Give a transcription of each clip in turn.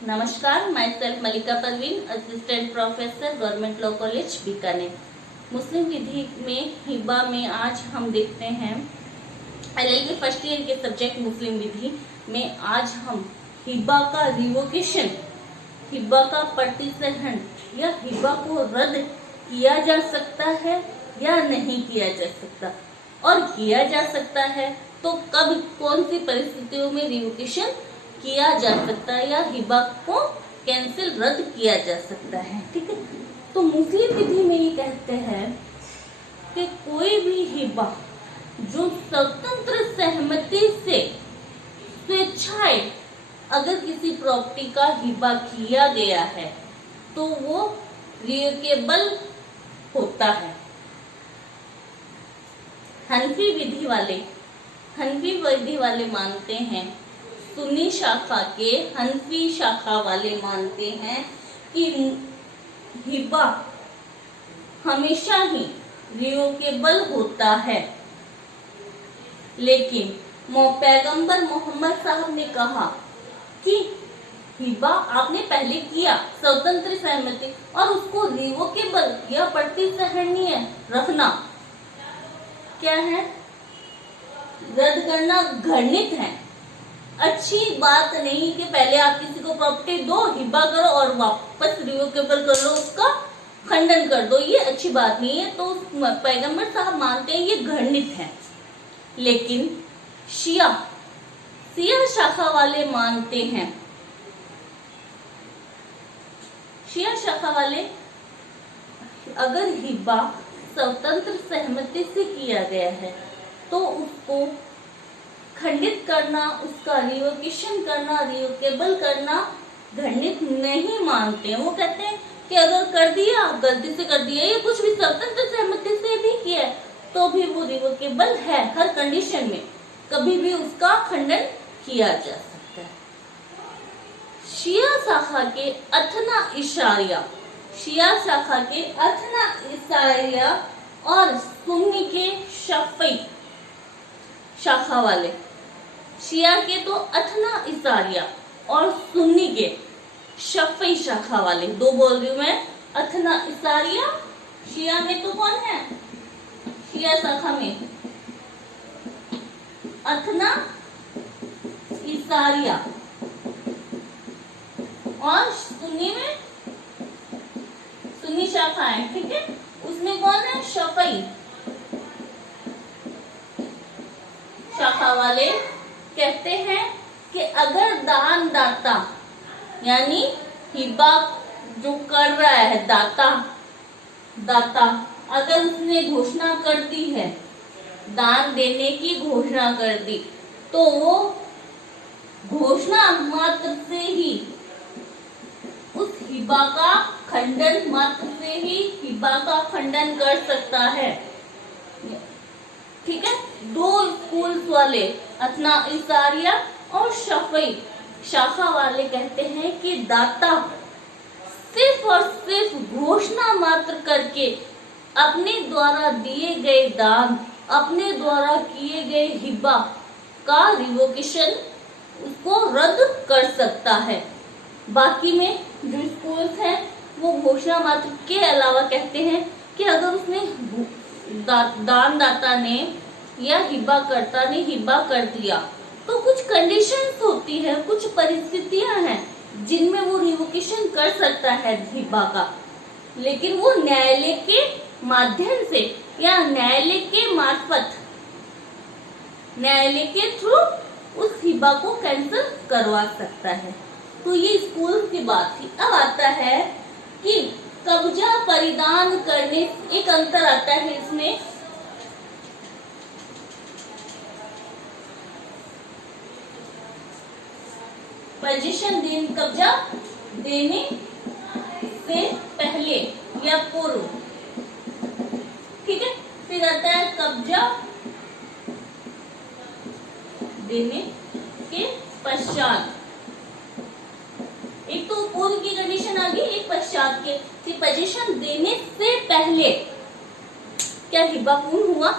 नमस्कार, myself Malika Parveen, assistant professor, government law college Bikaner. Muslim विधि में हिबा में आज हम देखते हैं LLB फर्स्ट ईयर के सब्जेक्ट मुस्लिम विधि में आज हम हिबा का रिवोकेशन, हिबा का प्रतिसहन या हिबा को रद्द किया जा सकता है या नहीं किया जा सकता, और किया जा सकता है तो कब, कौन सी परिस्थितियों में रिवोकेशन किया जा सकता है या हिबा को कैंसिल, रद्द किया जा सकता है। ठीक है, तो मुस्लिम विधि में ये कहते हैं कि कोई भी हिबा जो स्वतंत्र सहमति से स्वेच्छाएं अगर किसी प्रॉपर्टी का हिबा किया गया है तो वो रिवोकेबल होता है। हनफी विधि वाले मानते हैं, सुन्नी शाखा के हनफी शाखा वाले मानते हैं कि हिबा हमेशा ही रिवोकेबल होता है। लेकिन पैगंबर मोहम्मद साहब ने कहा कि हिबा आपने पहले किया स्वतंत्र सहमति और उसको रिवोकेबल या प्रतिसहनीय रखना क्या है, रद्द करना घृणित है, अच्छी बात नहीं कि पहले आप किसी को प्रॉपर्टी दो, हिबा करो और वापस रिवोकेबल कर लो, उसका खंडन कर दो, ये अच्छी बात नहीं है। तो पैगंबर साहब मानते हैं ये घृणित है। लेकिन शिया शाखा वाले मानते हैं, शिया शाखा वाले अगर हिबा स्वतंत्र सहमति से किया गया है तो उसको खंडित करना, उसका रिवोकेशन करना, रिवोकेबल करना घृणित नहीं मानते हैं। वो कहते हैं कि अगर कर दिया, गलती से कर दिया या कुछ भी स्वतंत्र सहमति से भी किया तो भी वो रिवोकेबल है, हर कंडीशन में कभी भी उसका खंडन किया जा सकता है। शिया शाखा के अथना इशारिया और सुन्नी के शफई शाखा वाले, शिया के तो अथना इशारिया और सुन्नी के शफई शाखा वाले, दो बोल रही हूं मैं, अथना इशारिया, शिया में तो कौन है, शिया शाखा में अथना इशारिया और सुन्नी में, सुन्नी शाखा है, ठीक है, उसमें कौन है, शफई शाखा वाले कहते हैं कि अगर दान दाता यानी हिबा जो कर रहा है, दाता अगर उसने घोषणा कर दी है, दान देने की घोषणा कर दी, तो वो घोषणा मात्र से ही उस हिबा का खंडन, मात्र से ही हिबा का खंडन कर सकता है। ठीक है, दो स्कूल्स वाले अथना इशारिया और शफई शाखा वाले कहते हैं कि दाता सिर्फ और सिर्फ घोषणा मात्र करके अपने द्वारा दिए गए दान, अपने द्वारा किए गए हिबा का रिवोकेशन, उसको रद्द कर सकता है। बाकी में जो स्कूल्स हैं वो घोषणा मात्र के अलावा कहते हैं कि अगर उसने दान दाता ने या हिबा करता ने हिबा कर दिया तो कुछ कंडीशंस होती है, कुछ परिस्थितियां हैं जिनमें वो रिवोकेशन कर सकता है हिबा का, लेकिन वो न्यायालय के माध्यम से या न्यायालय के मार्फत, न्यायालय के थ्रू उस हिबा को कैंसिल करवा सकता है। तो ये स्कूल की बात थी। अब आता है कि कब्जा परिधान करने, एक अंतर आता है इसमें, पोजीशन देने, कब्जा देने से पहले या पूर्व, ठीक है, फिर आता है कब्जा देने के पश्चात। एक तो पूर्व की कंडीशन आ गई, एक पश्चात के, कि पोजीशन देने से पहले क्या हिबा पूर्ण हुआ,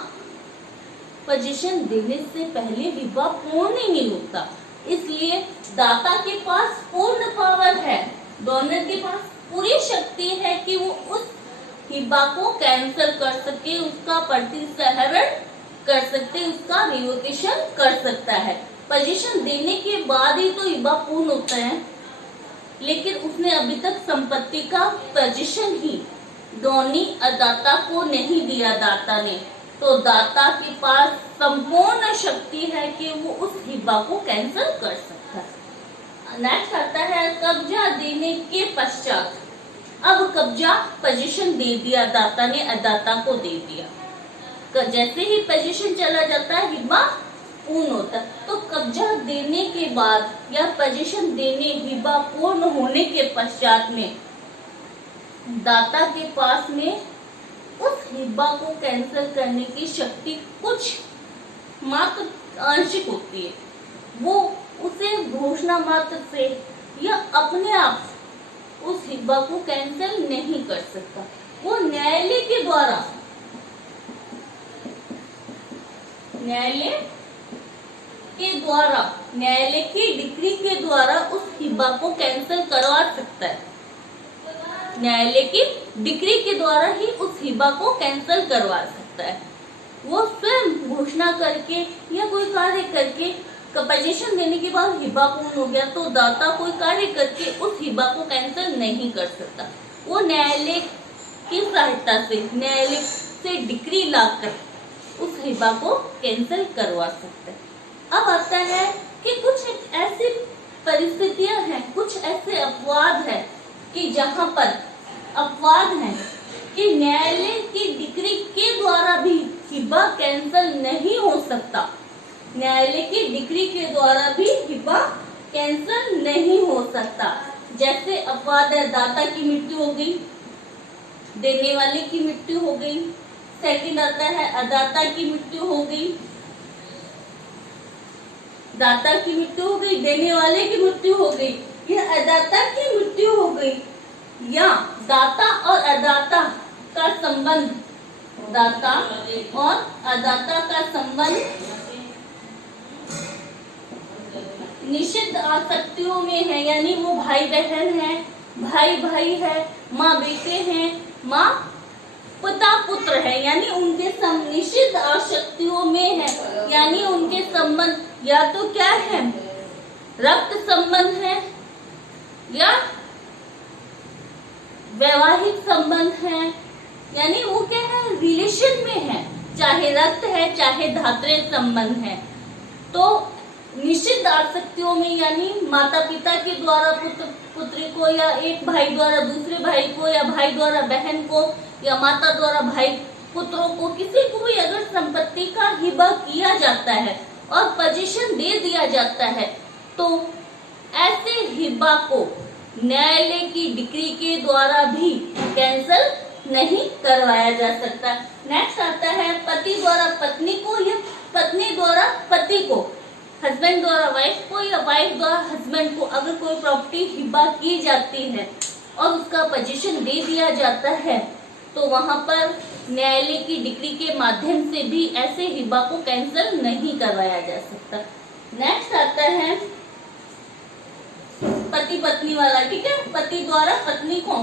पोजीशन देने से पहले हिबा पूर्ण ही नहीं होता, इसलिए दाता के पास पूर्ण पावर है, डोनर के पास पूरी शक्ति है कि वो उस हिबा को कैंसिल कर सके, उसका प्रतिसहरण कर सकते, उसका रिवोकेशन कर सकता है। पोजीशन देने के बाद ही तो हिबा पूर्ण होता है, लेकिन उसने अभी तक संपत्ति का पोजीशन ही डोनी दाता को नहीं दिया दाता ने, तो दाता के पास संपूर्ण शक्ति है कि वो उस हिबा को कैंसिल कर सकता है। नेक्स्ट आता है कब्जा देने के पश्चात। अब कब्जा पोजीशन दे दिया दाता ने, अदाता को दे दिया, जैसे ही पोजीशन चला जाता है हिबा पूर्ण होता है। तो कब्जा देने के बाद या पोजीशन देने हिबा पूर्ण होने के पश्चात में दाता के पास में उस हिबा को कैंसिल करने की शक्ति कुछ मात्र आंशिक होती है। वो उसे घोषणा मात्र से या अपने आप उस हिबा को कैंसिल नहीं कर सकता। वो न्यायालय के द्वारा, न्यायालय की डिक्री के द्वारा उस हिबा को कैंसिल करवा सकता है। न्यायालय की डिक्री के द्वारा ही उस हिबा को कैंसिल करवा सकता है। वो स्वयं घोषणा करके या कोई कार्य करके, पोजीशन देने के बाद हिबा पूर्ण हो गया तो दाता कोई कार्य करके उस हिबा को कैंसिल नहीं कर सकता। वो न्यायालय की सहायता से, न्यायालय से डिक्री लाकर उस हिबा को कैंसिल करवा सकता है। अब आता है कि कुछ ऐसी परिस्थितियां हैं, कुछ ऐसे अपवाद हैं कि जहां पर अपवाद है कि न्यायालय की डिक्री के द्वारा भी हिबा कैंसिल नहीं हो सकता। न्यायालय की डिक्री के द्वारा भी हिबा कैंसिल नहीं हो सकता। जैसे अपवाद है, दाता की मृत्यु हो गई, देने वाले की मृत्यु हो गई। सेकंड आता है अदाता की मृत्यु हो गई, दाता की मृत्यु हो गई, देने वाले की मृत्यु हो गई, या अदाता की मृत्यु हो गई, या दाता और अदाता का संबंध, दाता और अदाता का संबंध निषिद्ध आसक्तियों में है, यानी वो भाई बहन है, भाई भाई है, माँ बेटे हैं, माँ पिता पुत्र है, यानी उनके निषिद्ध आसक्तियों में है, यानी उनके संबंध या तो क्या है, रक्त संबंध है या वैवाहिक संबंध है, यानी वो क्या है, रिलेशन में है, चाहे रक्त है चाहे धात्रे संबंध है। तो निषिद्ध आसक्तियों में यानी माता पिता के द्वारा पुत्र पुत्री को, या एक भाई द्वारा दूसरे भाई को, या भाई द्वारा बहन को, या माता द्वारा भाई पुत्रों को, किसी को भी अगर संपत्ति का हिबा किया जाता है और पोजीशन दे दिया जाता है तो ऐसे हिबा को न्यायालय की डिक्री के द्वारा भी कैंसिल नहीं करवाया जा सकता। नेक्स्ट आता है पति द्वारा पत्नी को या पत्नी द्वारा पति को, हस्बैंड द्वारा वाइफ को या वाइफ द्वारा हस्बैंड को अगर कोई प्रॉपर्टी हिबा की जाती है और उसका पोजीशन दे दिया जाता है तो वहां पर न्यायालय की डिक्री के माध्यम से भी ऐसे हिबा को कैंसिल नहीं करवाया जा सकता। नेक्स्ट आता है पति पत्नी वाला, ठीक है, पति द्वारा पत्नी को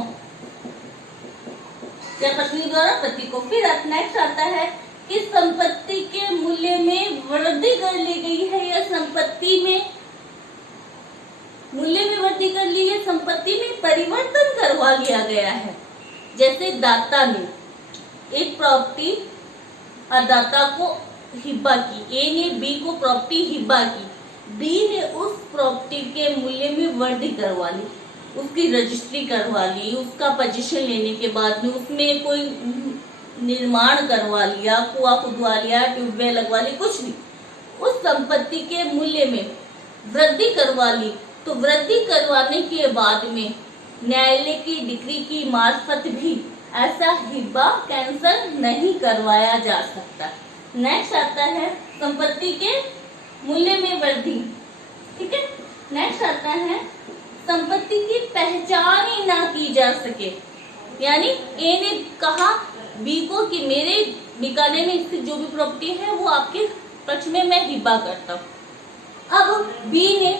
या पत्नी द्वारा पति को। फिर नेक्स्ट आता है कि संपत्ति के मूल्य में वृद्धि कर ली गई है या संपत्ति में मूल्य में वृद्धि कर ली है, संपत्ति में परिवर्तन करवा लिया गया है। जैसे दाता ने एक प्रॉपर्टी अदाता को हिबा की, ए ने बी को प्रॉपर्टी हिबा की, बी ने उस प्रॉपर्टी के मूल्य में वृद्धि करवा ली, उसकी रजिस्ट्री करवा ली, उसका पोजीशन लेने के बाद में उसमें कोई निर्माण करवा लिया, कुआं खुदवा लिया, ट्यूबवेल लगवा ली, कुछ भी उस संपत्ति के मूल्य में वृद्धि करवा ली। तो वृद्धि करवाने के बाद में न्यायालय की डिक्री की मार्फत भी ऐसा हिबा कैंसिल नहीं करवाया जा सकता। नेक्स्ट आता है संपत्ति के मूल्य में वृद्धि, ठीक है। नेक्स्ट आता है संपत्ति की पहचान ही ना की जा सके, यानी ए ने कहा बी को कि मेरे बीकानेर में स्थित जो भी प्रॉपर्टी है वो आपके पक्ष में मैं हिबा करता हूँ, अब बी ने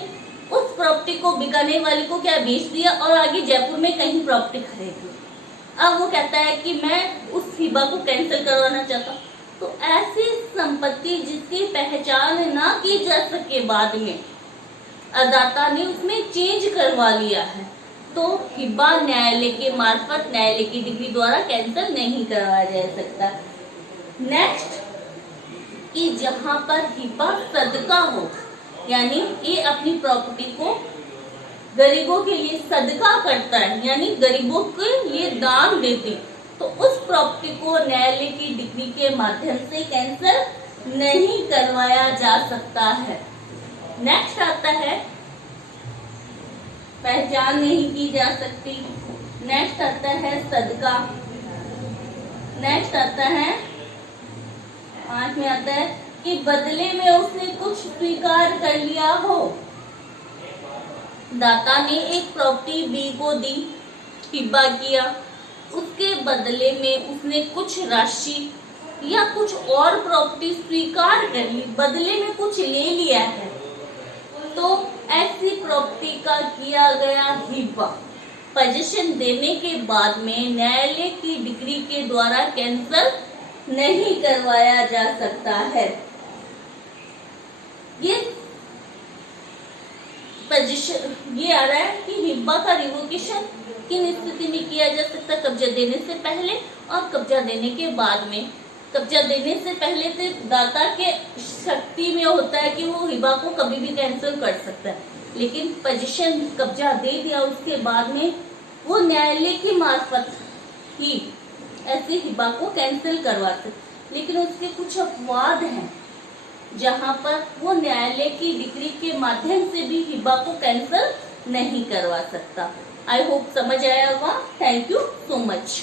उस प्रॉपर्टी को बिकाने वाली को क्या बेच दिया और आगे जयपुर में कहीं प्रॉपर्टी खरीद ली। अब वो कहता है कि मैं उस हिबा को कैंसिल करवाना चाहता हूँ। तो ऐसी संपत्ति जिसकी पहचान ना की जा सके बाद में दाता ने उसमें चेंज करवा लिया है, तो हिबा न्यायालय के मार्फत न्यायालय की डिग्री द्वारा कैंसिल नहीं करवाया जा सकता। नेक्स्ट, कि जहां पर हिबा सदका हो, यानी ये अपनी प्रॉपर्टी को गरीबों के लिए सदका करता है, यानी गरीबों के लिए दान देते, तो उस प्रॉपर्टी को न्यायालय की डिग्री के माध्यम से कैंसिल नहीं करवाया जा सकता है। नेक्स्ट आता है पहचान नहीं की जा सकती। नेक्स्ट आता है सदका। नेक्स्ट आता है 5 में आता है कि बदले में उसने कुछ स्वीकार कर लिया हो। दाता ने एक प्रॉपर्टी बी को दी, हिबा किया, उसके बदले में उसने कुछ राशि या कुछ और प्रॉपर्टी स्वीकार कर ली, बदले में कुछ ले लिया है, तो ऐसी प्रॉपर्टी का किया गया हिबा पोजीशन देने के बाद में न्यायालय की डिग्री के द्वारा कैंसिल नहीं करवाया जा सकता है। ये पोजीशन ये आ रहा है कि हिबा का रिवोकेशन किन स्थिति में किया जा सकता है, कब्जा देने से पहले और कब्जा देने के बाद में। कब्जा देने से पहले से दाता के शक्ति में होता है कि वो हिबा को कभी भी कैंसिल कर सकता है, लेकिन पोजीशन कब्जा दे दिया उसके बाद में वो न्यायालय की मार्फत ही ऐसे हिबा को कैंसिल करवा सकते। लेकिन उसके कुछ अपवाद हैं जहां पर वो न्यायालय की डिग्री के माध्यम से भी हिबा को कैंसिल नहीं करवा सकता। आई होप समझ आया होगा। Thank you so much.